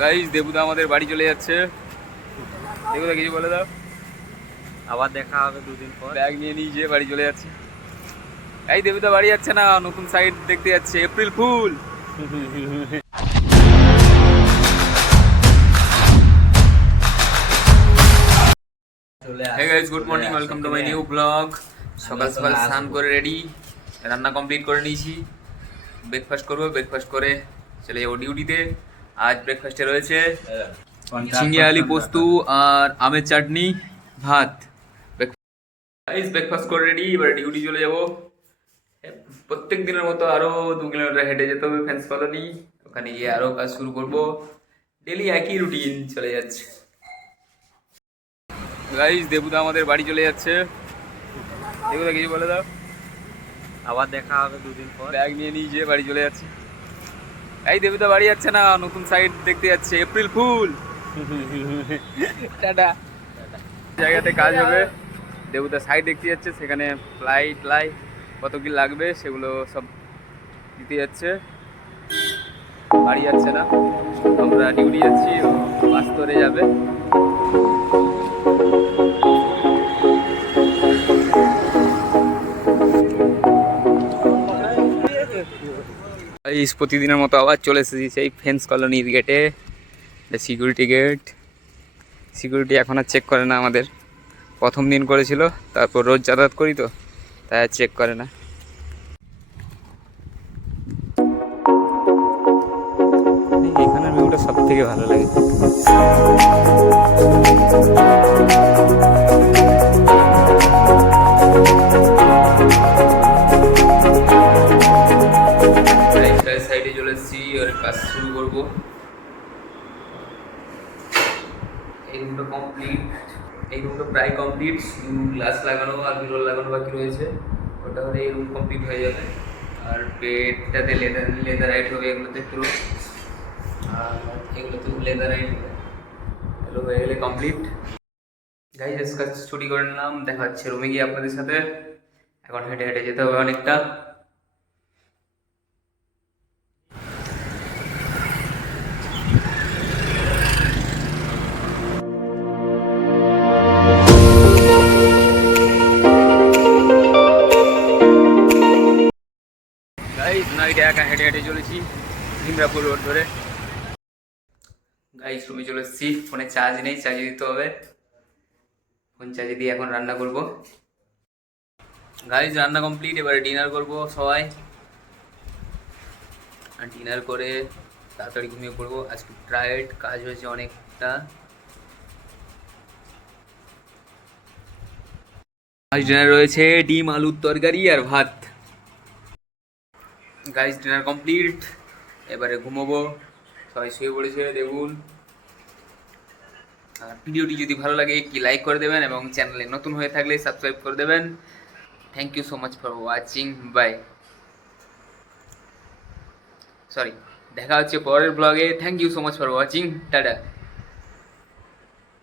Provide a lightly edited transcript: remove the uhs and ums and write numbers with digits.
Guys দেবুদা আমাদের বাড়ি চলে যাচ্ছে। দেবুদা কিছু বলে দাও। আবার দেখা হবে দুদিন পর। ব্যাগ নিয়ে নিয়ে বাড়ি চলে যাচ্ছে। এই দেবুদা বাড়ি যাচ্ছে না, নতুন সাইড দেখতে যাচ্ছে, April fool. Hey guys, good morning, welcome to my new blog. সকাল সকাল স্নান করে রেডি, রান্না কমপ্লিট করে নিয়েছি। ব্রেকফাস্ট করবো, ব্রেকফাস্ট করে চলে যাবো ডিউটিতে। আজ ব্রেকফাস্টে রয়েছে ঝিঙে আলু পোস্ত আর আমের চাটনি, ভাত। গাইস ব্রেকফাস্ট করে রেডি, এবার ডিউটি চলে যাবো। প্রত্যেক দিনের মতো আরো 2 কিলোমিটার হেঁটে যেতে হবে ফ্রেন্ডস কলোনি, ওখানে গিয়ে আরো কাজ শুরু করবো। ডেলি একই রুটিন চলে যাচ্ছে। গাইস দেবুদা আমাদের বাড়ি চলে যাচ্ছে। দেবুদা কিছু বলে দাও। আবার দেখা হবে দুদিন পর। ব্যাগ নিয়ে নিয়ে বাড়ি চলে যাচ্ছে। এই দেবুদা বাড়ি যাচ্ছে না, নতুন সাইড দেখতে যাচ্ছে, এপ্রিল ফুল। টাটা। জায়গাতে কাজ হবে, দেবুদা সাইড দেখতে যাচ্ছে, সেখানে প্লাই কত কি লাগবে সেগুলো সব দিতে যাচ্ছে। বাড়ি যাচ্ছে না, আমরা ডিউটি যাচ্ছি, ও বাস ধরে যাবে। প্রতিদিনের মতো আবার চলে এসেছি সেই ফেন্স কলোনির গেটে, সিকিউরিটি গেট। সিকিউরিটি এখন আর চেক করে না আমাদের, প্রথম দিন করেছিল, তারপর রোজ যাতায়াত করি তো তাই আর চেক করে না। এখানের ভিউটা সব থেকে ভালো লাগে। সাইডে চলে এসেছি, আর কাজ শুরু করবো। এই রুমটা কমপ্লিট, এই রুমটা প্রায় কমপ্লিট, শুধু গ্লাস লাগানো আর বিরল লাগানো বাকি রয়েছে। ওটা হলে এই রুম কমপ্লিট হয়ে যাবে। আর বেডটাতে লেদারাইট হবে, এগুলোতে পুরো, আর এগুলোতেও লেদারাইট হবে। এগুলো হয়ে গেলে কমপ্লিট। গাইজ আজকে ছুটি করে নিলাম, দেখা হচ্ছে রুমে গিয়ে আপনাদের সাথে। এখন হেঁটে হেঁটে যেতে হবে অনেকটা। গাইজ নাইটে একা হেঁটে হেঁটে চলেছি ইন্দ্রাপুর রোড ধরে। গাইজ রুমে চলে এসেছি, ফোনে চার্জ নেই, চার্জ দিতে হবে। ফোন চার্জে দিয়ে এখন রান্না করব। গাইজ রান্না কমপ্লিট, এবারে ডিনার করব সবাই। আর ডিনার করে তাড়াতাড়ি ঘুমিয়ে পড়বো। আজকে টায়ার্ড, কাজ হয়েছে অনেকটা। আজ ডিনার রয়েছে ডিম আলুর তরকারি আর ভাত। গাইজ ডিনার কমপ্লিট, এবারে ঘুমোবো। সবাই শুয়ে পড়েছে দেখুন। আর ভিডিওটি যদি ভালো লাগে একটি লাইক করে দেবেন, এবং চ্যানেলে নতুন হয়ে থাকলে সাবস্ক্রাইব করে দেবেন। Thank you so much for watching, bye. Sorry, দেখা হচ্ছে পরের ব্লগে। Thank you so much for watching, tata.